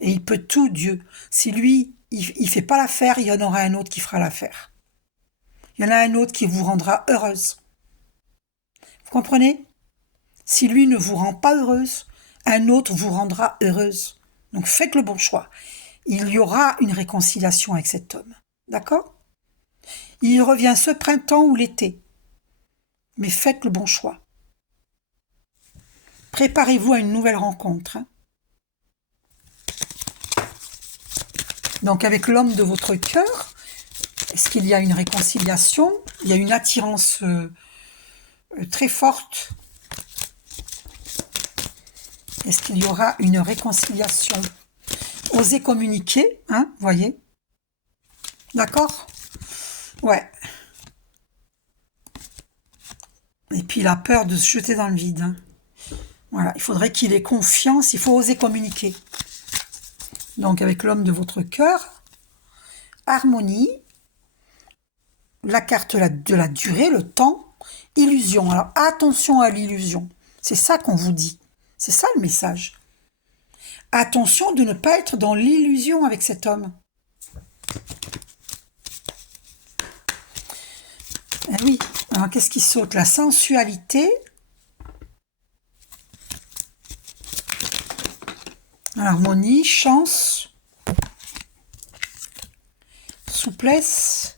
Et il peut tout, Dieu. Si lui, il fait pas l'affaire, il y en aura un autre qui fera l'affaire. Il y en a un autre qui vous rendra heureuse. Vous comprenez? Si lui ne vous rend pas heureuse, un autre vous rendra heureuse. Donc faites le bon choix. Il y aura une réconciliation avec cet homme. D'accord? Il revient ce printemps ou l'été. Mais faites le bon choix. Préparez-vous à une nouvelle rencontre. Hein. Donc avec l'homme de votre cœur, est-ce qu'il y a une réconciliation? Il y a une attirance très forte. Est-ce qu'il y aura une réconciliation? Osez communiquer, hein, voyez? D'accord? Ouais. Et puis il a peur de se jeter dans le vide. Hein. Voilà, il faudrait qu'il ait confiance, il faut oser communiquer. Donc avec l'homme de votre cœur, harmonie, la carte de la durée, le temps, illusion. Alors attention à l'illusion. C'est ça qu'on vous dit. C'est ça le message. Attention de ne pas être dans l'illusion avec cet homme. Eh oui, alors qu'est-ce qui saute? La sensualité. Harmonie, chance, souplesse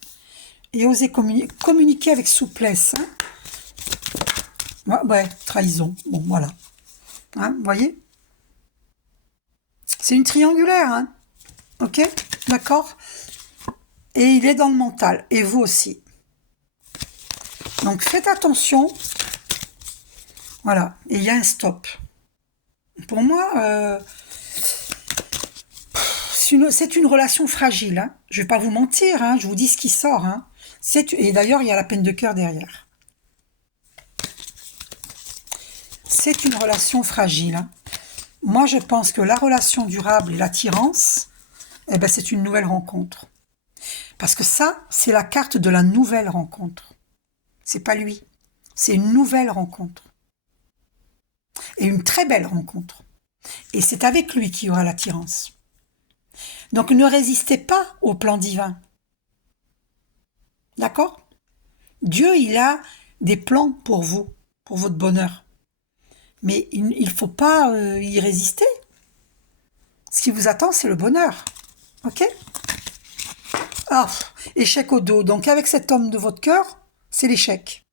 et oser communiquer avec souplesse. Hein. Ouais, trahison. Bon, voilà. Hein, vous voyez? C'est une triangulaire. Hein. Ok? D'accord? Et il est dans le mental. Et vous aussi. Donc faites attention. Voilà. Et il y a un stop. Pour moi, c'est une relation fragile. Hein. Je ne vais pas vous mentir. Hein. Je vous dis ce qui sort. Hein. Et d'ailleurs, il y a la peine de cœur derrière. c'est une relation fragile, hein. Moi, je pense que la relation durable et l'attirance, eh ben, c'est une nouvelle rencontre. Parce que ça, c'est la carte de la nouvelle rencontre. C'est pas lui. C'est une nouvelle rencontre. Et une très belle rencontre. Et c'est avec lui qu'il y aura l'attirance. Donc ne résistez pas au plan divin. D'accord? Dieu, il a des plans pour vous, pour votre bonheur. Mais il ne faut pas y résister. Ce qui vous attend, c'est le bonheur. Ok? Ah, échec au dos. Donc avec cet homme de votre cœur, c'est l'échec.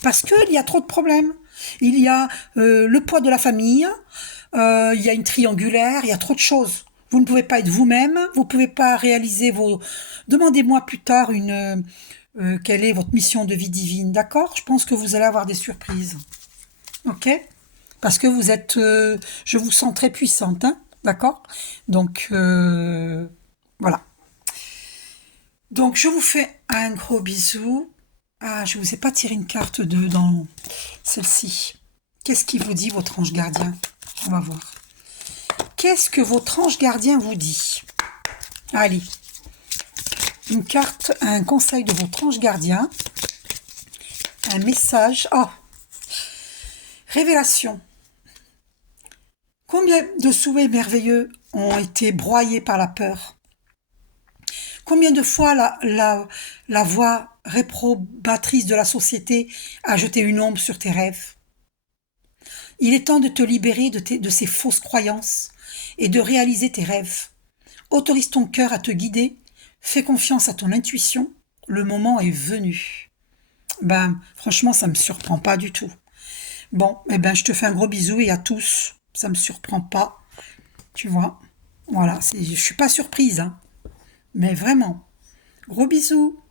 Parce qu'il y a trop de problèmes. Il y a le poids de la famille, il y a une triangulaire, il y a trop de choses. Vous ne pouvez pas être vous-même, vous ne pouvez pas réaliser vos... Demandez-moi plus tard quelle est votre mission de vie divine, d'accord? Je pense que vous allez avoir des surprises. Ok? Parce que vous êtes... je vous sens très puissante, hein, d'accord? Donc, voilà. Donc, je vous fais un gros bisou. Ah, je vous ai pas tiré une carte dans celle-ci. Qu'est-ce qui vous dit, votre ange gardien? On va voir. Qu'est-ce que votre ange gardien vous dit? Allez, une carte, un conseil de votre ange gardien. Un message. Oh, révélation. Combien de souhaits merveilleux ont été broyés par la peur? Combien de fois la voix réprobatrice de la société a jeté une ombre sur tes rêves? Il est temps de te libérer de ces fausses croyances et de réaliser tes rêves. Autorise ton cœur à te guider, fais confiance à ton intuition, le moment est venu. Ben, franchement, ça me surprend pas du tout. Bon, eh ben, je te fais un gros bisou et à tous, ça me surprend pas, tu vois. Voilà, je suis pas surprise, hein, mais vraiment. Gros bisous.